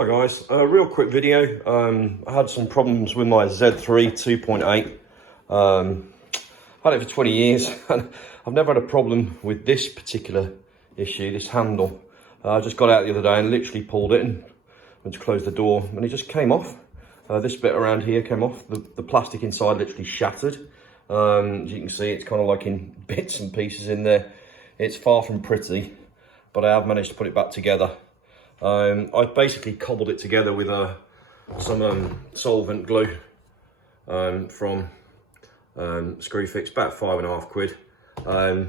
Hi guys, real quick video. I had some problems with my Z3 2.8. Had it for 20 years and I've never had a problem with this particular issue, this handle. I just got out the other day and literally pulled it and went to close the door and it just came off. This bit around here came off. The plastic inside literally shattered. As you can see, it's kind of like in bits and pieces in there. It's far from pretty, but I have managed to put it back together. I've basically cobbled it together with some solvent glue from Screwfix, about £5.50,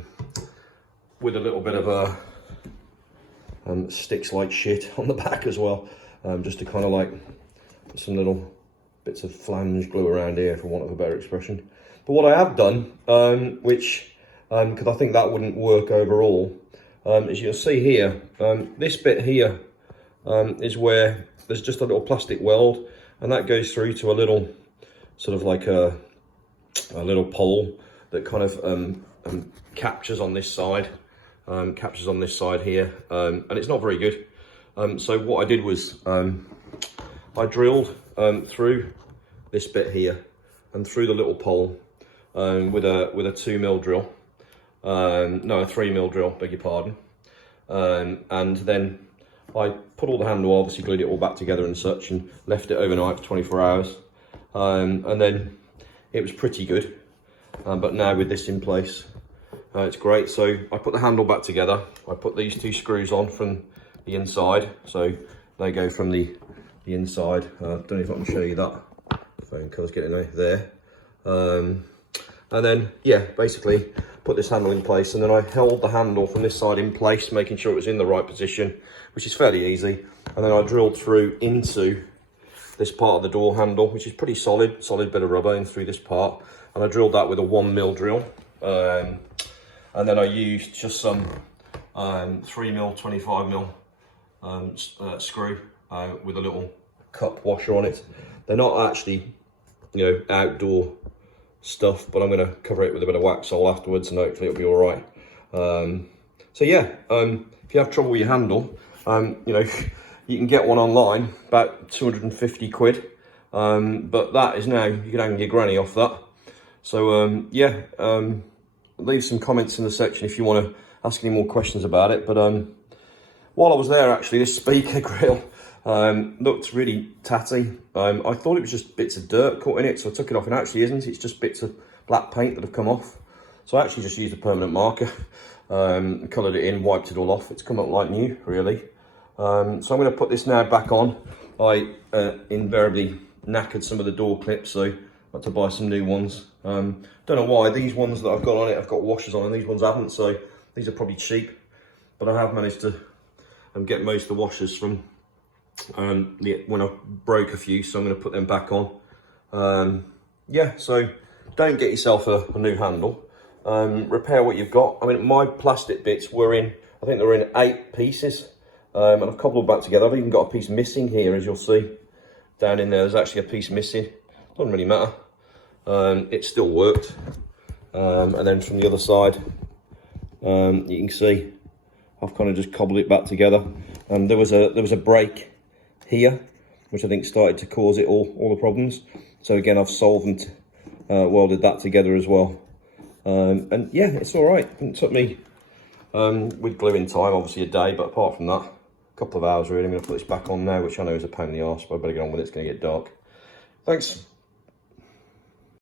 with a little bit of sticks like shit on the back as well, just to kind of like put some little bits of flange glue around here, for want of a better expression. But what I have done, which because I think that wouldn't work overall, as you'll see here, this bit here is where there's just a little plastic weld, and that goes through to a little sort of like a little pole that kind of captures on this side, here, and it's not very good. So what I did was I drilled through this bit here and through the little pole with a 2mm drill, no, a 3mm drill, beg your pardon, and then I put all the handle, obviously glued it all back together and such, and left it overnight for 24 hours. And then it was pretty good. But now with this in place, it's great. So I put the handle back together. I put these two screws on from the inside. So they go from the inside. I don't know if I can show you that. Phone colour's getting there. And then, yeah, basically put this handle in place, and then I held the handle from this side in place, making sure it was in the right position, which is fairly easy. And then I drilled through into this part of the door handle, which is pretty solid bit of rubber in through this part. And I drilled that with a 1mm drill. And then I used just some 3mm, 25mm screw with a little cup washer on it. They're not actually, you know, outdoor stuff, but I'm going to cover it with a bit of Waxol afterwards, and hopefully it'll be all right. So yeah, if you have trouble with your handle, you know, you can get one online, about 250 quid, but that is now, you can hang your granny off that. So yeah, leave some comments in the section if you want to ask any more questions about it. But while I was there, actually, this speaker grill looked really tatty. I thought it was just bits of dirt caught in it, so I took it off, and actually isn't. It's just bits of black paint that have come off. So I actually just used a permanent marker, coloured it in, wiped it all off. It's come up like new, really. So I'm going to put this now back on. I invariably knackered some of the door clips, so I had to buy some new ones. Don't know why. These ones that I've got on it, I've got washers on, and these ones haven't, so these are probably cheap. But I have managed to get most of the washers from when I broke a few, so I'm going to put them back on. Yeah, so don't get yourself a new handle. Repair what you've got. I mean, my plastic bits were in, I think they were in 8 pieces, and I've cobbled back together. I've even got a piece missing here, as you'll see down in there. There's actually a piece missing. Doesn't really matter. It still worked. And then from the other side, you can see I've kind of just cobbled it back together. There was a break here, which I think started to cause it all the problems. So again, I've solvent welded that together as well. And yeah, it's all right. It took me with gluing time, obviously a day, but apart from that, a couple of hours really. I'm going to put this back on now, which I know is a pain in the arse, but I better get on with it. It's going to get dark. Thanks.